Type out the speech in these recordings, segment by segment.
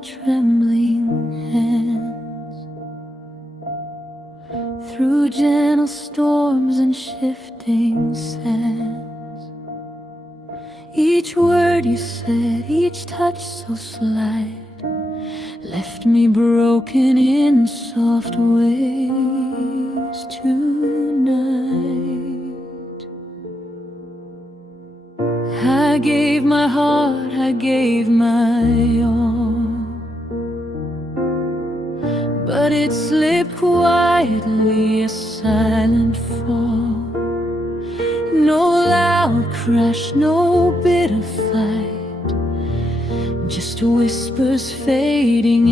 and trembling hands, through gentle storms and shifting sands. Each word you said, each touch so slight, left me broken in soft waves tonight. I gave my heart, I gave my all, but it slipped quietly, a silent fall. No loud crash, no bitter fight, just whispers fading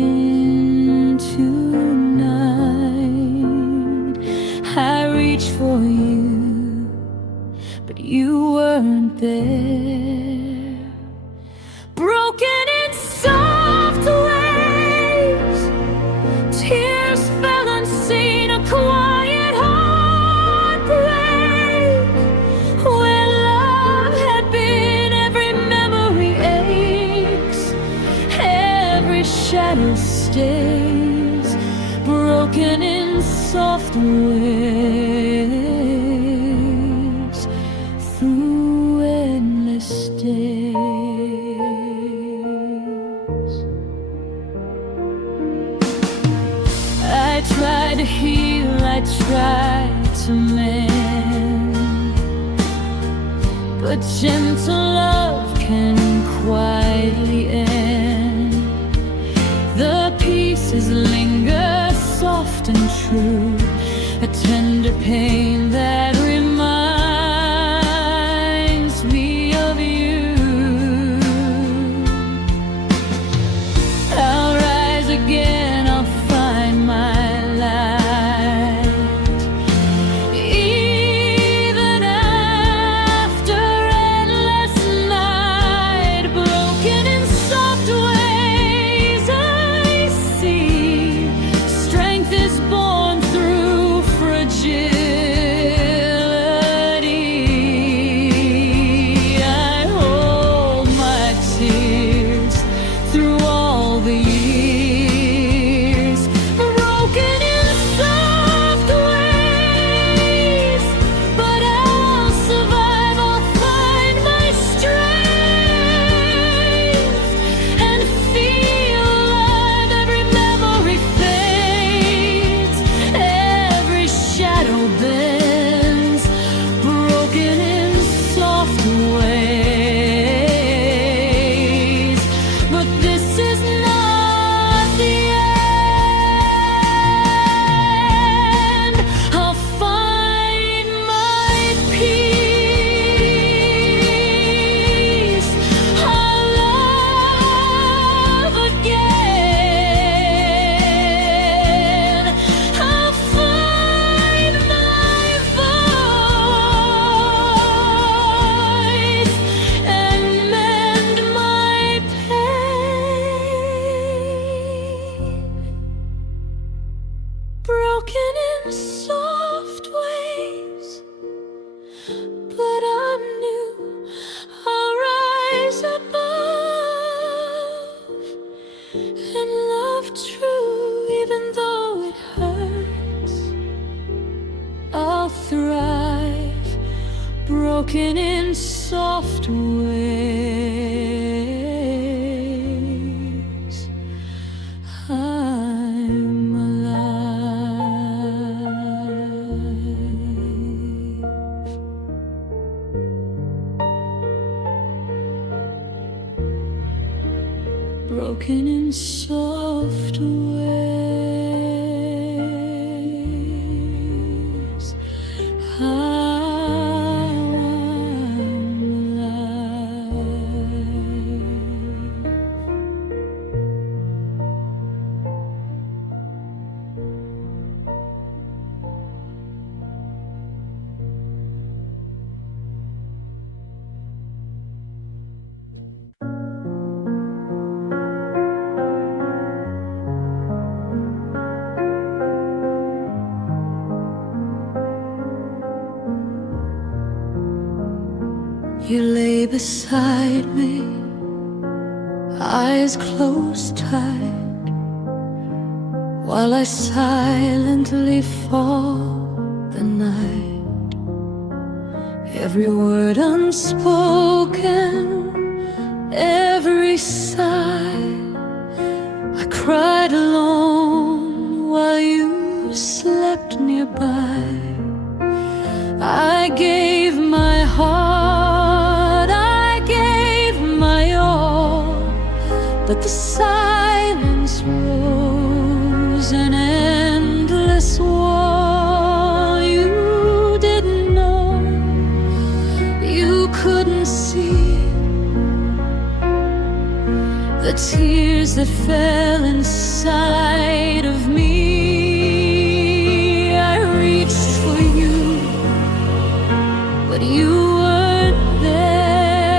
into night. I reached for you, but you weren't there. Broken in soft waves, tears fell unseen, a quiet heartbreak. Where love had been, every memory aches, every shadow stays. Broken in soft waves, through endless days. I tried to heal, I tried to mend, but gentle love can quietly end. The pieces linger soft and true, a tender pain that reminds me of you. I'll rise again, I'll find my light, even after endless night. Broken in soft ways, I see strength is born through fragility. I hold my tears through all the years. Broken in soft ways, but I'll survive, I'll find my strength and feel alive. Every memory fades, every shadow bends. Broken in soft ways, but this is not the end. I'll find my peace, I'll love again. I'll find my voice and mend my pain. Broken in soft ways, but I'm new. I'll rise above and love true, even though it hurts. I'll thrive, broken in soft ways. I'm alive. Broken in soft ways, I'm alive. You lay beside me, eyes closed tight, while I silently fought the night. Every word unspoken, every sigh, I cried alone while you slept nearby. I gave my heart, I gave my all, but the silence rose an endless wall. You didn't know, you couldn't see the tears that fell inside of me. I reached for you, but you weren't there.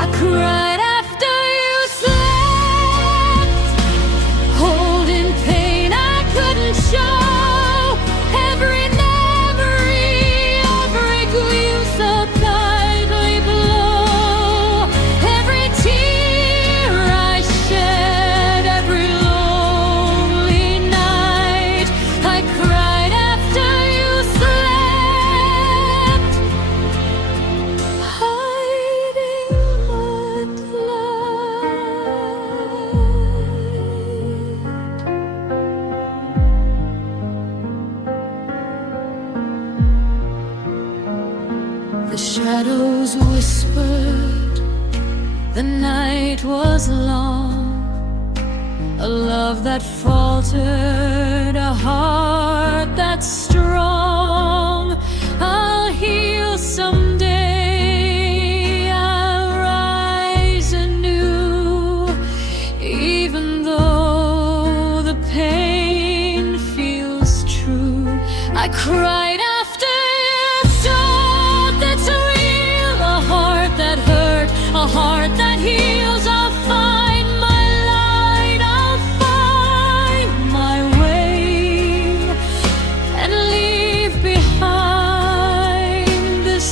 I cried after you slept, holding pain I couldn't show. Every memory, every grief so tightly below. Every tear I shed, every lonely night, I cried after you slept, hiding my plight. The shadows whispered, the night was long. A love that faltered, a heart that's strong. I'll heal someday, I'll rise anew, even though the pain feels true. I cried after you thought that's real, a heart that hurt, a heart that heals. I'll find my light, I'll find my way, and leave behind this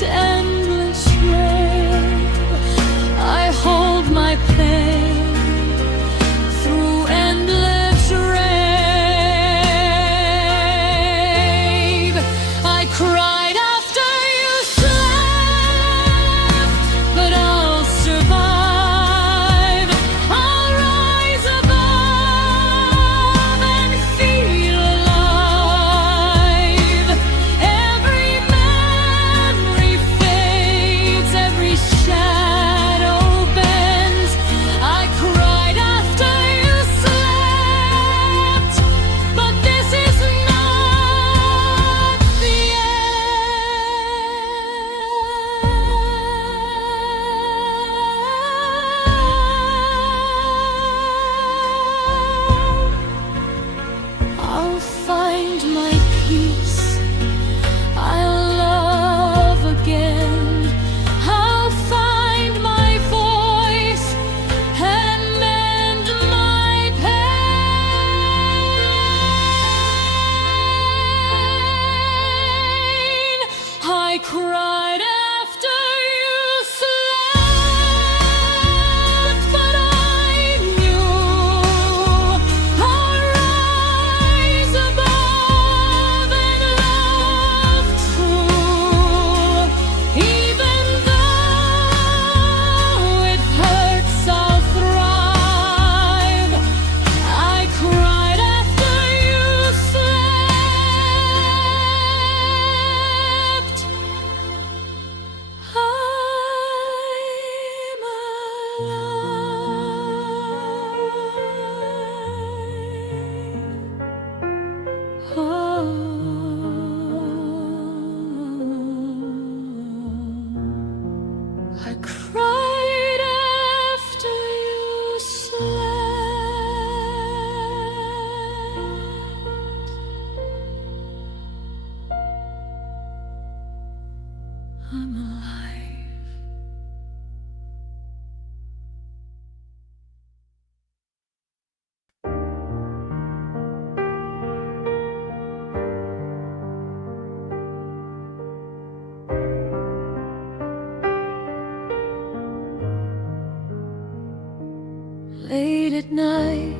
Late at night,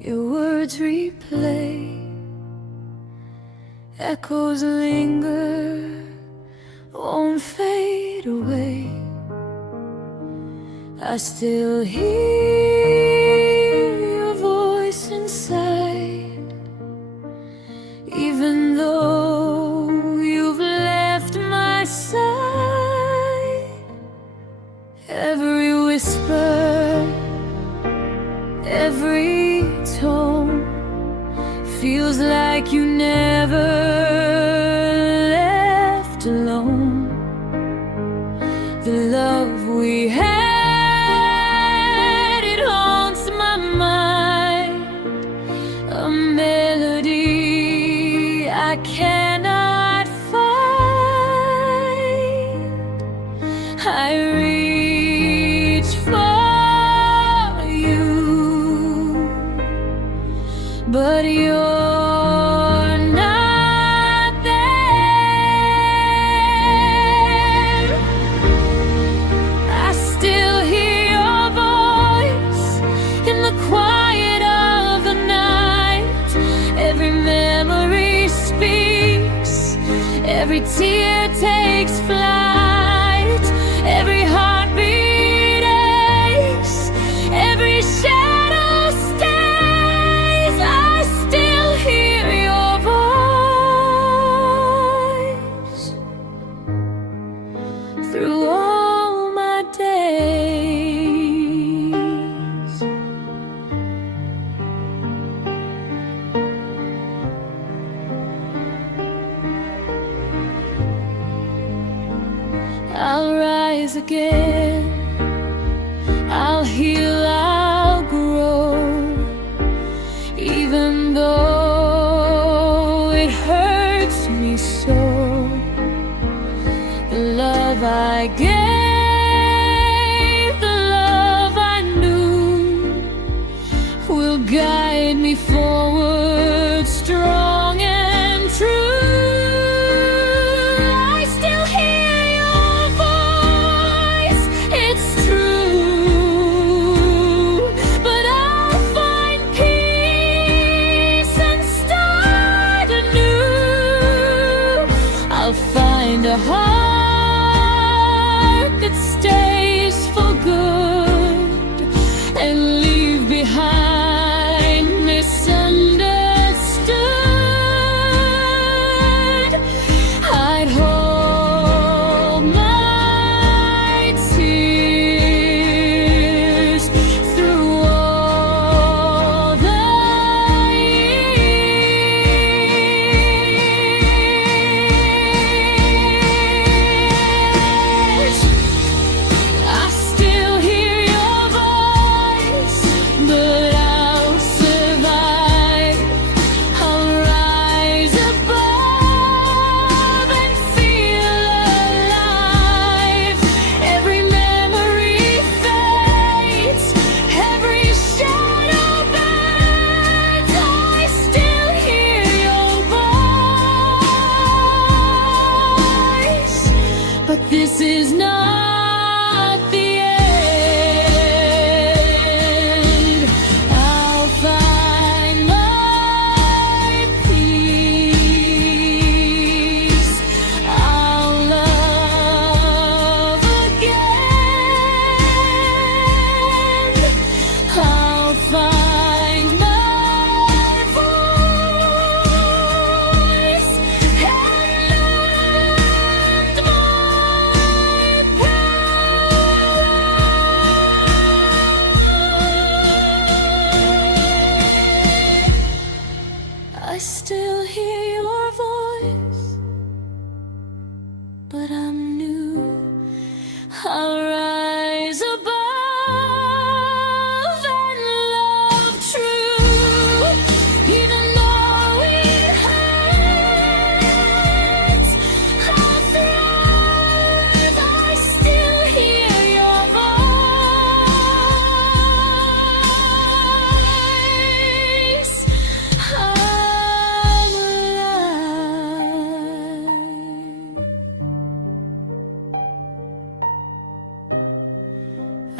your words replay, echoes linger, won't fade away. I still hear your voice inside, even though you've left my side. Every whisper, every tone feels like you never left alone. The love we had, it haunts my mind, a melody I cannot find. I reach for you, but you're not there. I still hear your voice in the quiet of the night. Every memory speaks, every tear takes flight, every heartbeat aches, every shadow stays. I still hear your voice through all my days. I'll rise again, I'll heal, I'll grow, even though it hurts me so. The love I gave, the love I knew, will guide me forward, strong and true. I still hear your voice, it's true.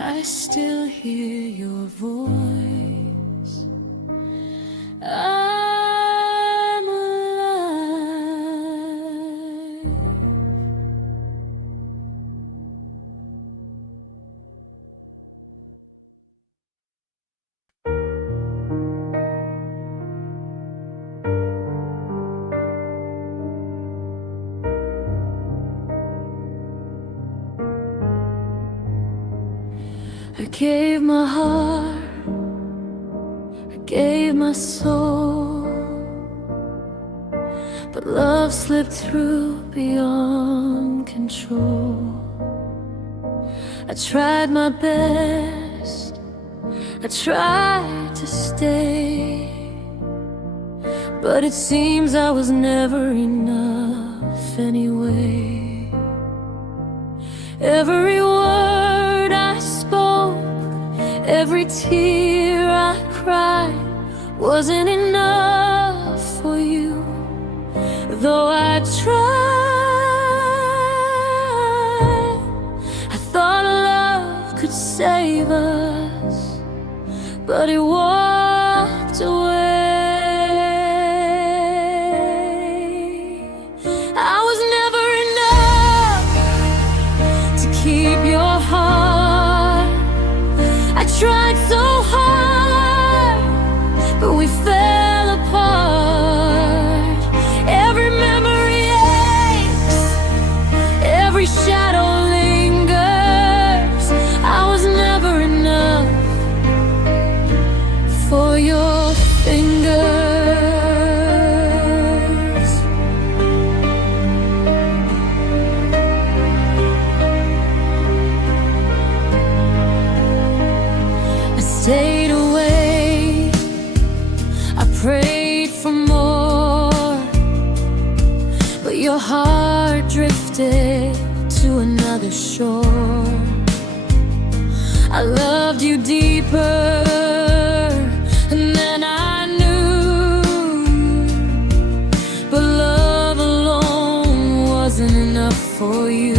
I still hear your voice. I'm alive. I gave my heart, I gave my soul, but love slipped through beyond control. I tried my best, I tried to stay, but it seems I was never enough anyway. Every word I spoke, every tear I cried wasn't enough for you. Though I tried, I thought love could save us, but it walked away. I was never enough to keep your heart. I tried so hard, but we fell apart. Every memory aches, every shadow lingers. I was never enough for your fingers. I stayed away, I prayed for more, but your heart drifted to another shore. I loved you deeper than I knew, but love alone wasn't enough for you.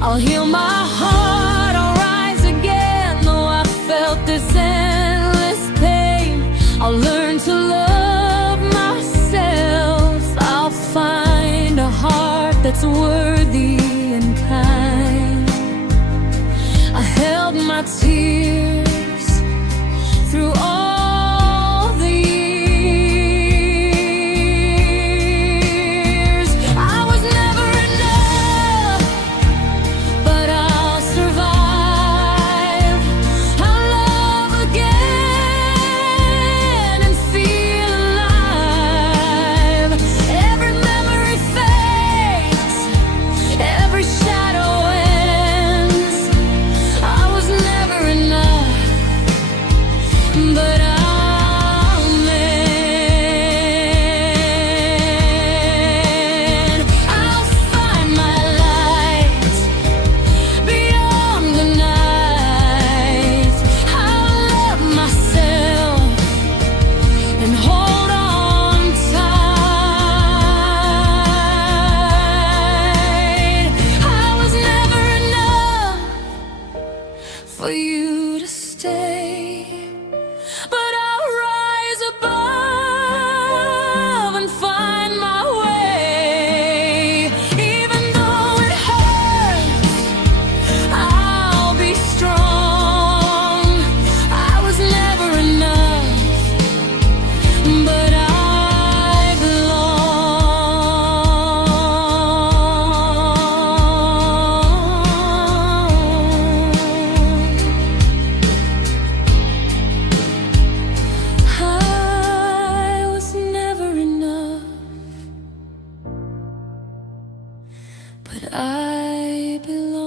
I'll heal my heart, I'll rise again, though I felt this endless pain. I'll learn to love myself. I'll find a heart that's worthy and kind. I held my tears through all the years. I was never enough, but I'll survive. I'll love again and feel alive. Every memory fades, every shadow ends. I was never enough, but I'll mend. I'll find my light beyond the night. I'll love myself and hold on tight. I was never enough for you to stay, but I'll rise above and find my way. Even though it hurts, I'll be strong. I was never enough, but I belong. I was never enough, but I belong.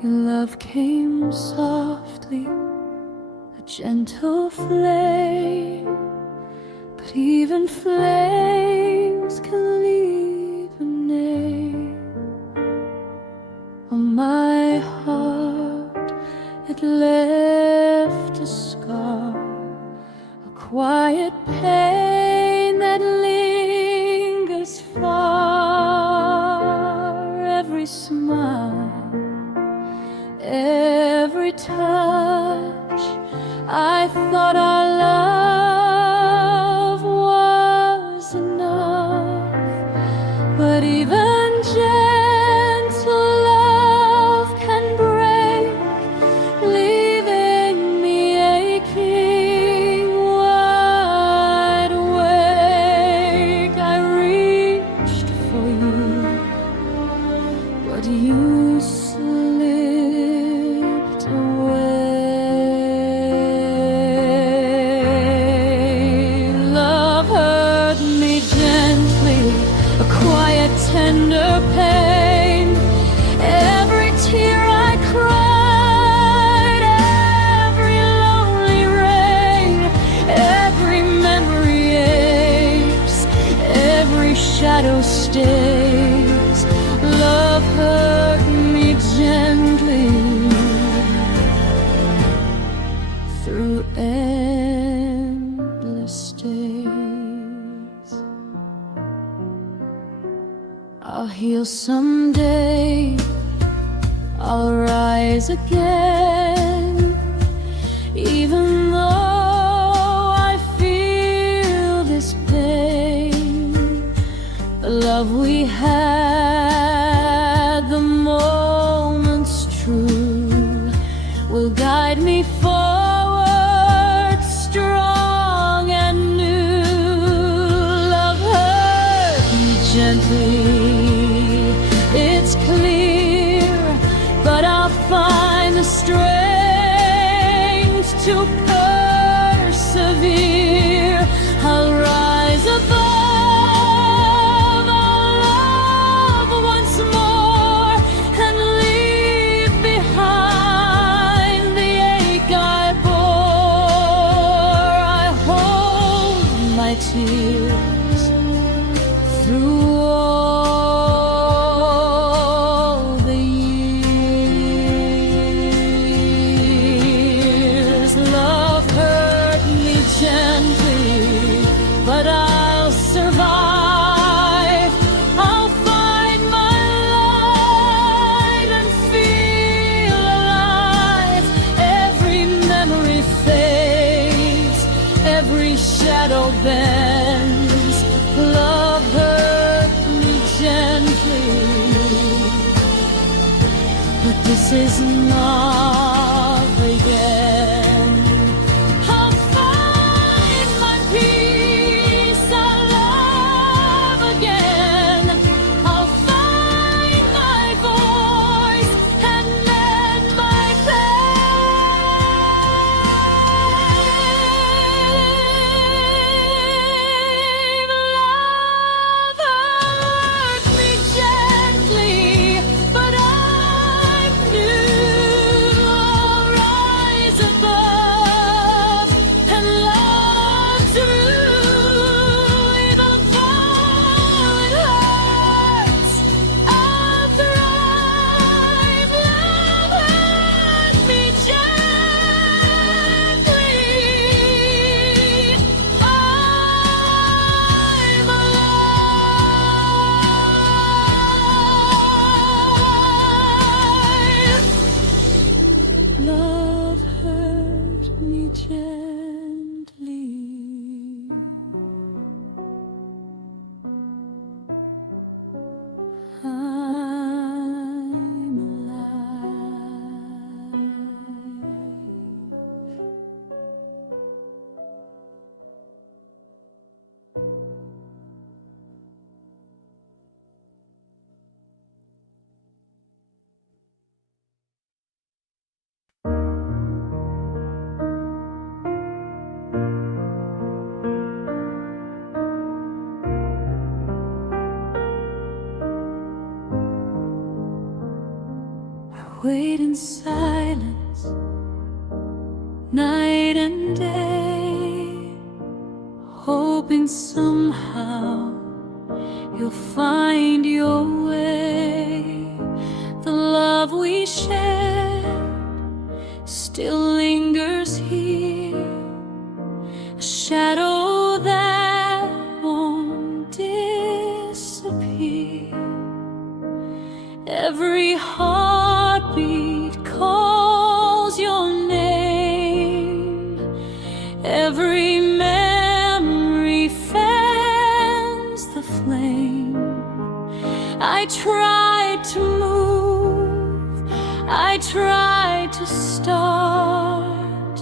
Your love came softly, a gentle flame, but even flames songs can leave a name on my heart. It left a scar, a quiet pain that lingers far. Every smile, every touch, I thought our love was enough. But even gentle love can break, leaving me aching, wide awake. I reached for you, but you slipped away. Love hurt me gently, a quiet, tender pain. Every tear I cried, every lonely rain, every memory aches, every shadow stays. Love hurt me gently through endless days. I'll heal someday, I'll rise again, even though I feel this pain. The love we had, the moments true, will guide me forward, strong and new. Love hurt me gently, it's clear, but I'll find the strength to persevere. I'll rise above, I'll love once more, and leave behind the ache I bore. I hold my tears through all the years. Love hurt me gently, but I'll survive. I'll find my light and feel alive. Every memory fades, every shadow bends. Love hurt me gently, but this is not the end. I'll find my peace, I'll love again. I'll find my voice and mend my pain. Love hurt me gently, but I knew I'll rise above and love through. Even though it hurts, I'll thrive. Love hurt me gently. I'm alive. Love hurt me gently. I'm wait in silence, night and day, hoping somehow you'll find your way. The love we shared still lingers here, a shadow that won't disappear. Every heartbeat calls your name, every memory fans the flame. I tried to move, I tried to start,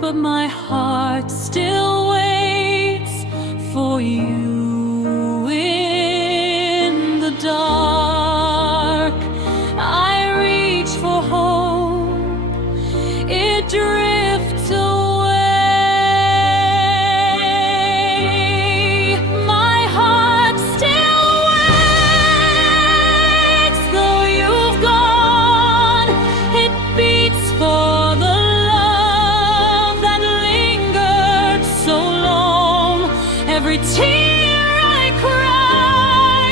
but my heart still waits for you in the dark. I reach for hope, it drifts away. My heart still waits, though you've gone. It beats for the love that lingered so long. Every tear I cry,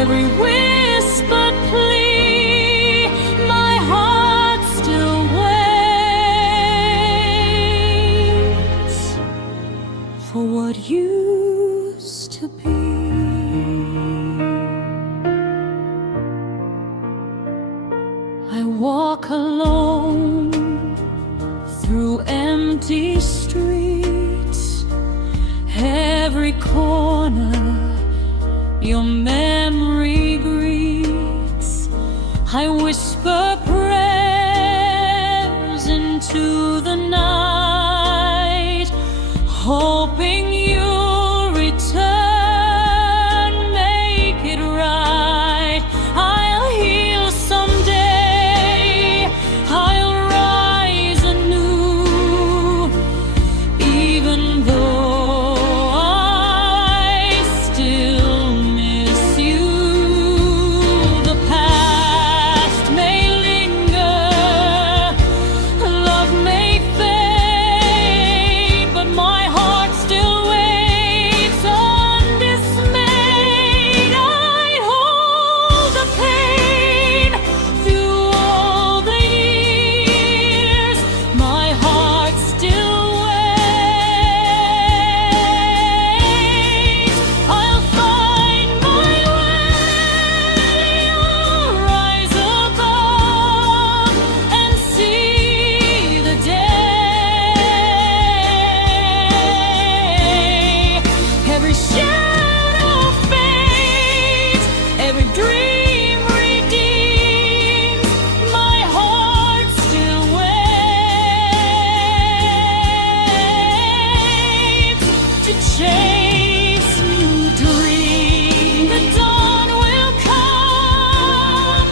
every whispered plea, my heart still waits for what used to be. I walk alone through empty streets, every corner your memory greets. I whisper prayers into the night, hoping you'll return, make it right. I'll heal someday, I'll rise anew, even though I still miss you. The past may linger, love may fade, but my heart still waits undismayed. I hold the pain through all the years, my heart still waits. I'll find my way, I'll rise above and see the day. Every shadow fades, every dream redeems, my heart still waits to chase new dreams. The dawn will come,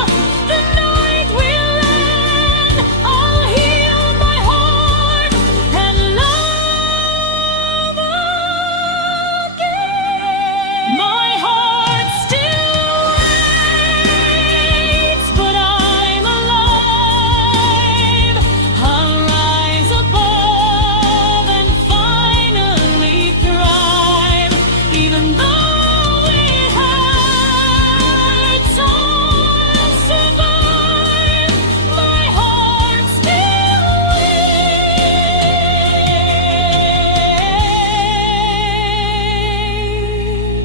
the night will end. I'll heal my heart and love again. My heart still waits, but I'm alive. I'll rise above and finally thrive, even though it hurts. I'll survive. My heart still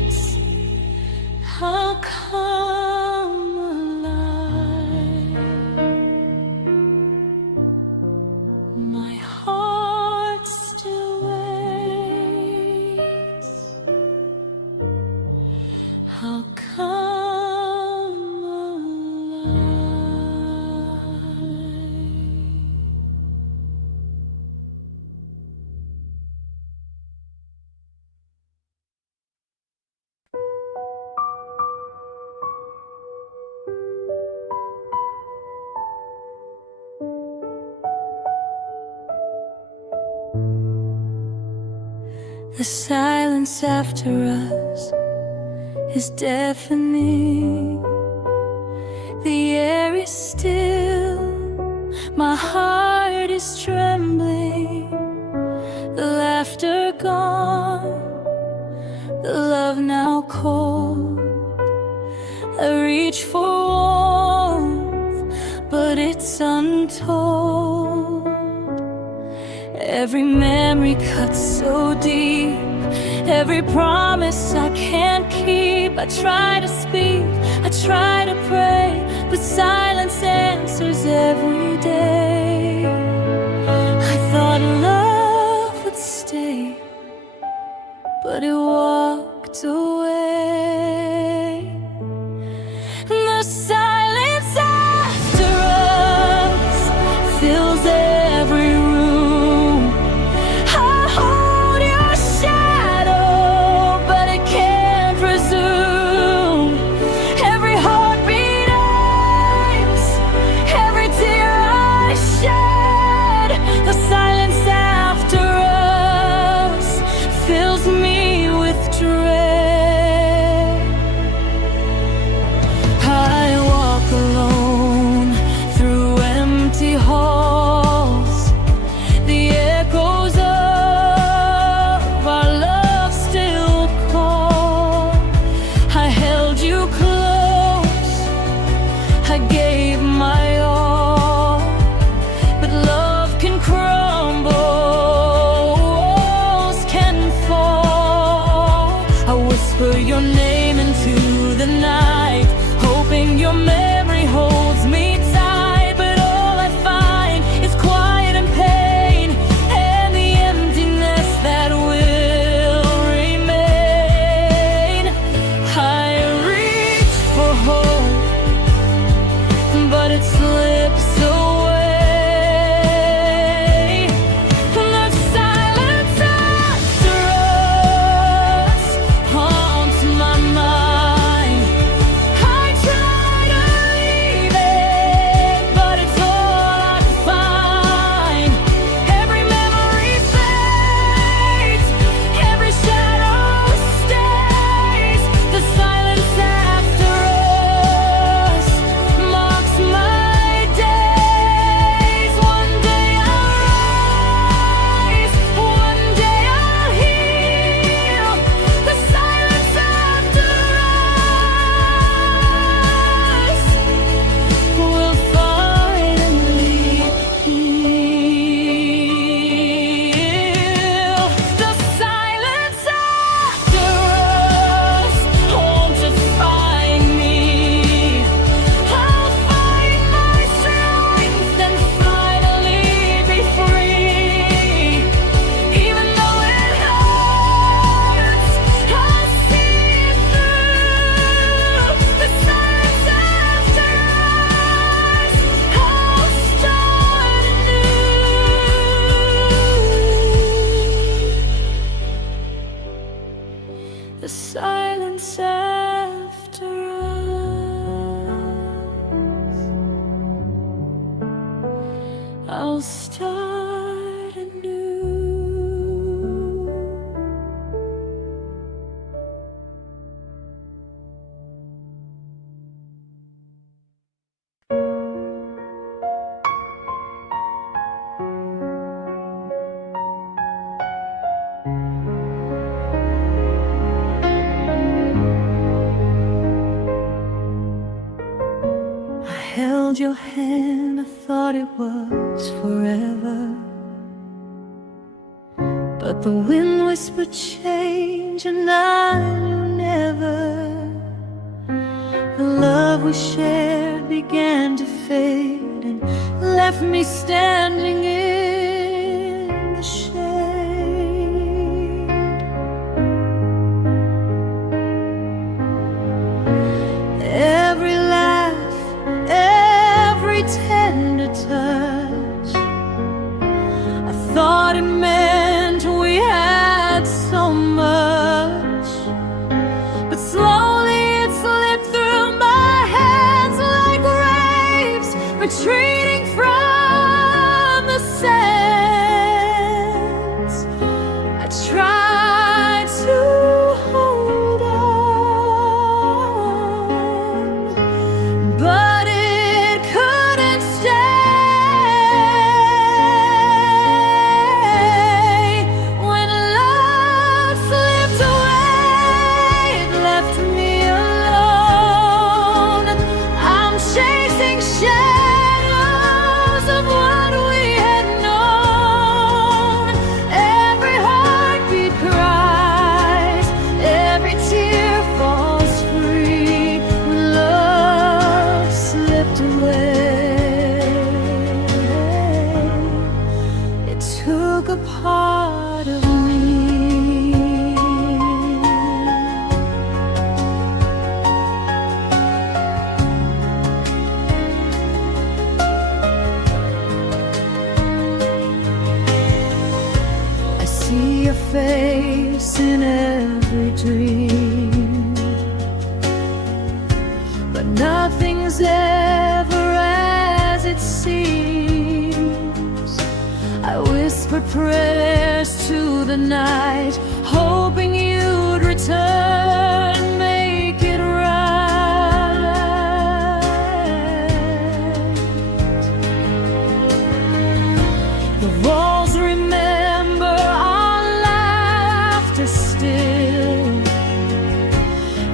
waits. I'll come alive. My heart still waits. I'll come alive. The silence after us is deafening. The air is still, my heart is trembling. The laughter gone, the love now now cold. I reach for warmth, but it's untold. Every memory cuts so deep, every promise I can't keep. I try to speak, I try to pray, but silence answers every day. I thought love would stay, but it walked away. The silence after us fills every room. I hold your shadow, but it can't resume. Every heartbeat aches, every tear I shed. The silence after us fills me with dread. I walk alone through empty halls, the echoes of our love still call. I held you close, I gave my all, but love can crumble, walls can fall. I whisper your name into the night, hoping your memory holds me tight. But all I find is quiet and pain, and the emptiness that will remain. I reach for hope, but it slips away. The silence after us haunts my mind. I try to leave it, but it's all I find. Every memory fades, every shadow stays. The silence after us marks my days. One day I'll rise, one day I'll heal. The silence after us will finally heal. The silence after us won't define me. I'll find my strength and finally be free. Even though it hurts, I'll see it through. The silence after us, I'll start anew. The silence after us, I'll start anew. I held your hand, I thought it was forever, but the wind whispered change, and I knew never. The love we shared began to fade and left me standing in the shade. Every laugh, every tender touch, I thought it meant we had so much. But slowly it slipped through my hands like waves retreating from the sand. was ever as it seems. I whispered prayers to the night, hoping you'd return, make it right. The walls remember our laughter still.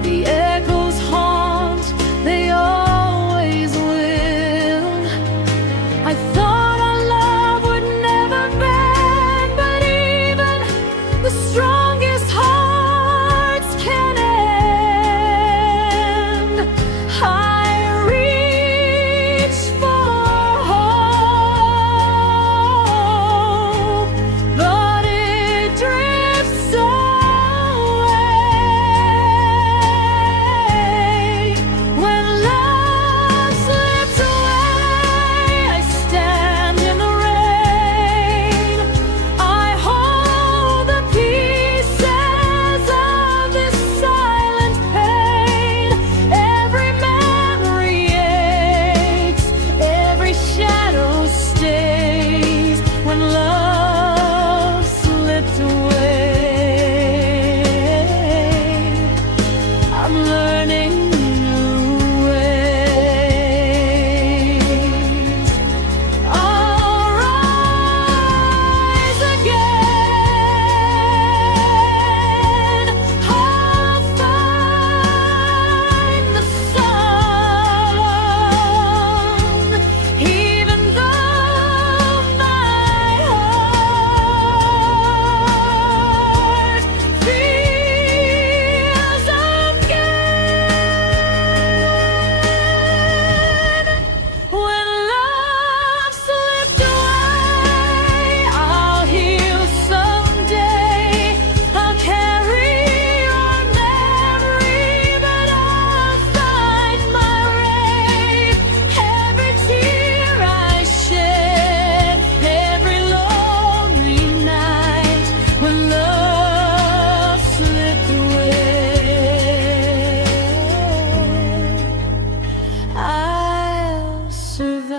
The echoes haunt, they always will. I thought our love would never bend, but even the strongest hearts can end. I reach for hope, but it drifts away. When love slips away, I stand in the rain. I hold the pieces of this silent pain. Every memory aches, every shadow stays. When love slipped away, I'm learning new ways. I'll rise again. I'll find the sun, even though my heart feels again. When love slipped away, I'll heal someday. I'll carry your memory, but I'll find my way. Every tear I shed, every lonely night, when love slipped away, I'll survive.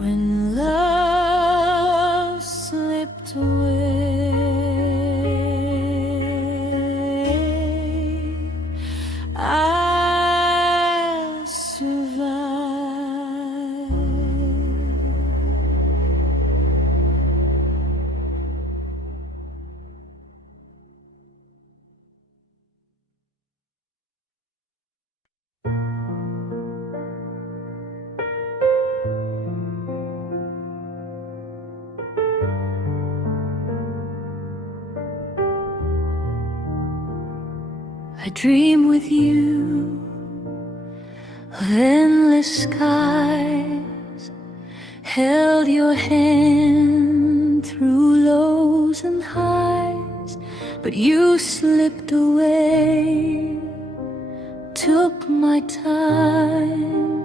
When love slipped away, I'll survive. I dream with you of endless skies, held your hand through lows and highs, but you slipped away, took my time,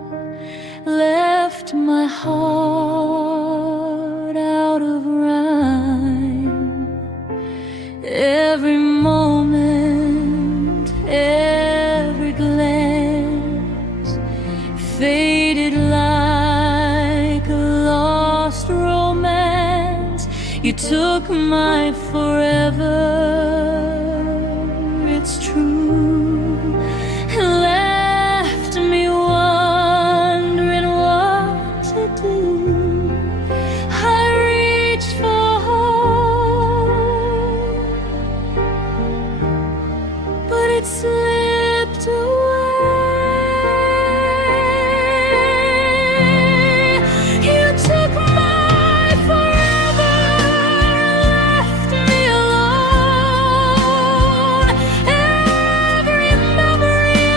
left my heart out of rhyme. Every moment, every glance faded like a lost romance. You took my forever, it's true, and left me wondering what to do. I reached for hope, but it slipped away. You took my forever, left me alone. Every memory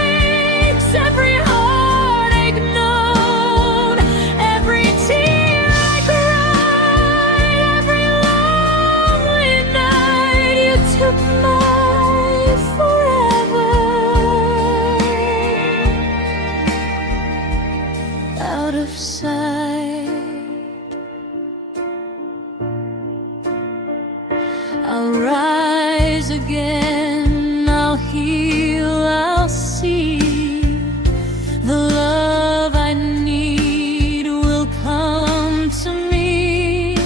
aches, every heartache known, every tear I cried, every lonely night. You took my forever out of sight. rise again, I'll heal, I'll see. The love I need will come to me.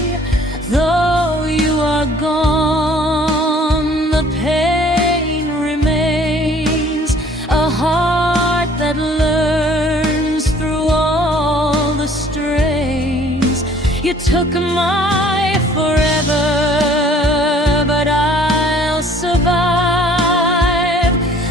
Though you are gone, the pain remains. A heart that learns through all the strains. You took my forever, but I'll survive.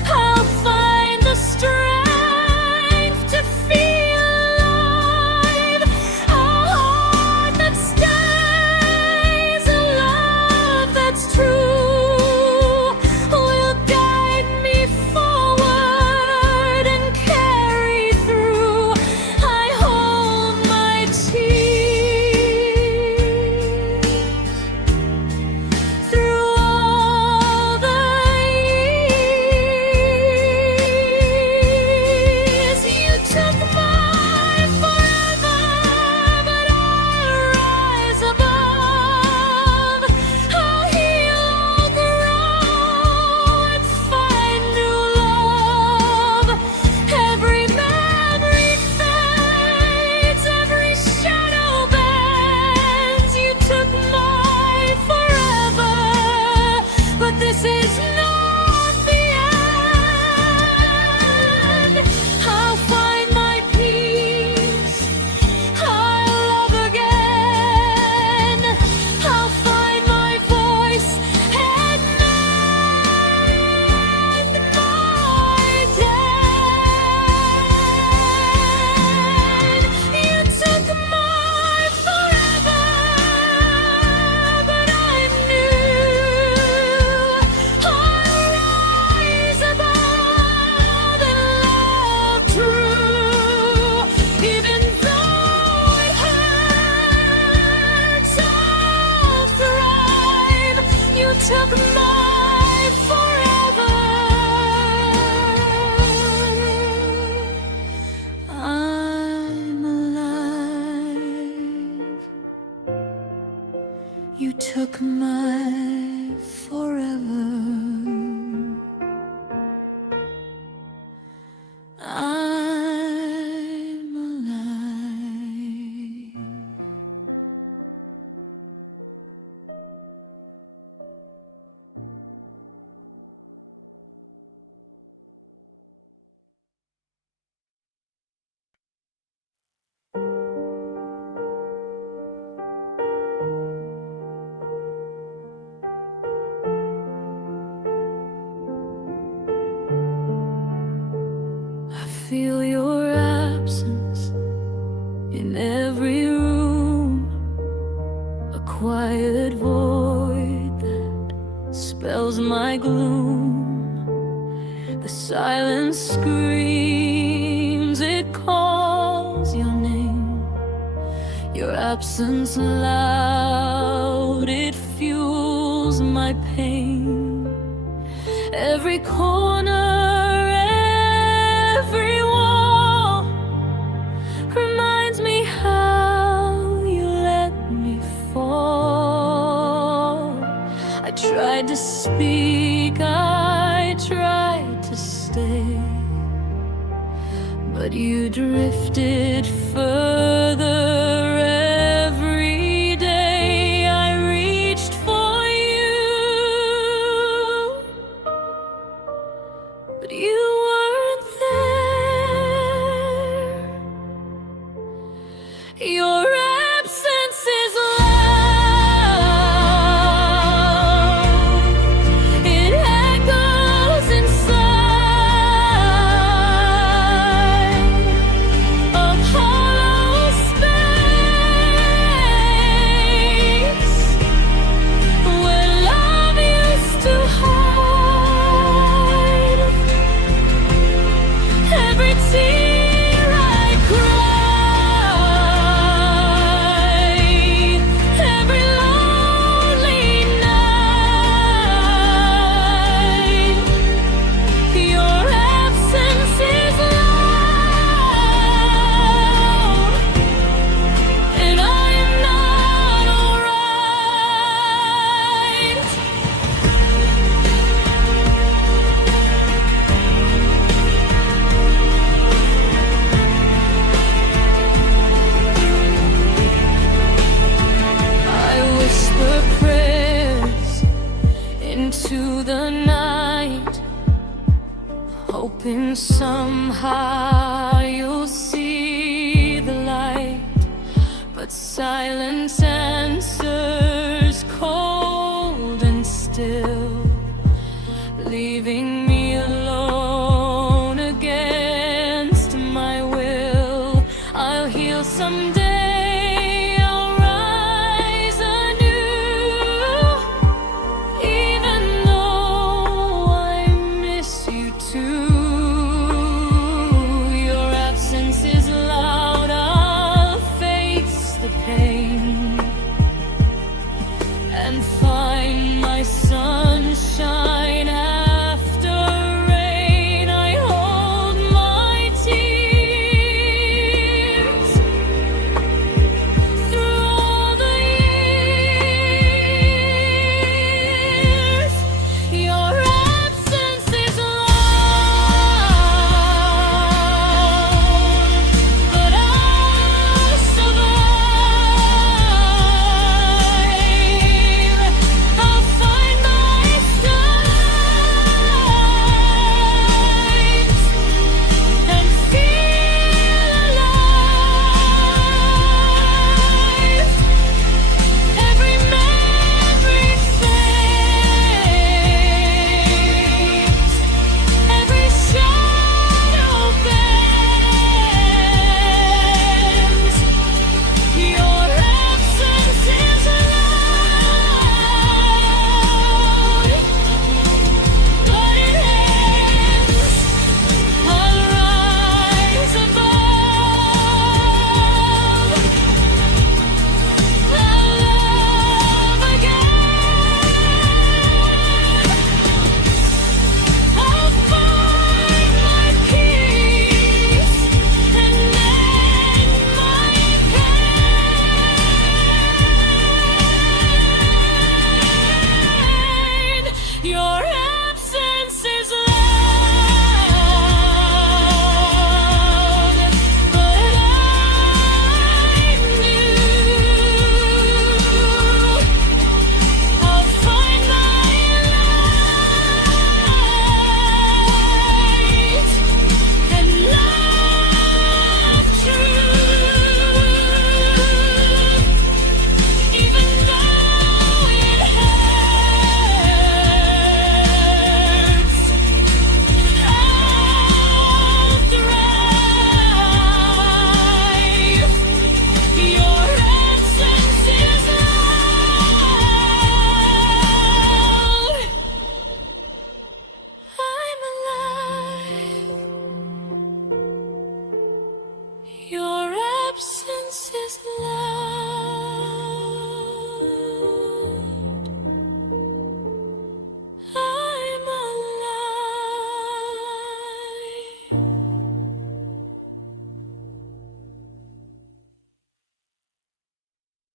I'll find the strength to feel alive. A heart that stays, a love that's true, will guide me forward and carry through. I hold my tears through all the years. You took my forever, but I'll rise above. I'll heal, I'll grow and find new love. Every memory fades, every shadow bends. You took my forever, but this is not the end. I'll find my peace, I'll love again. I'll find my voice and mend my dead. You took my forever, but I'm new. I'll rise above and love true. Even though it hurts, I'll thrive. You took my forever. I'm alive. You took my forever. I'm alive. I feel your absence in every room, a quiet void that spells my gloom. The silence screams, it calls your name. Your absence loud, it fuels my pain. Every corner, every wall reminds me how you let me fall. I tried to speak, I tried to stay, but you drifted further. Every day I reached for you, but you weren't there. Your absence is loud, it echoes inside a hollow space where love used to hide. Every tear I cry, hoping somehow you'll see the light, but silence answers cold and still, leaving me alone against my will. I'll heal someday.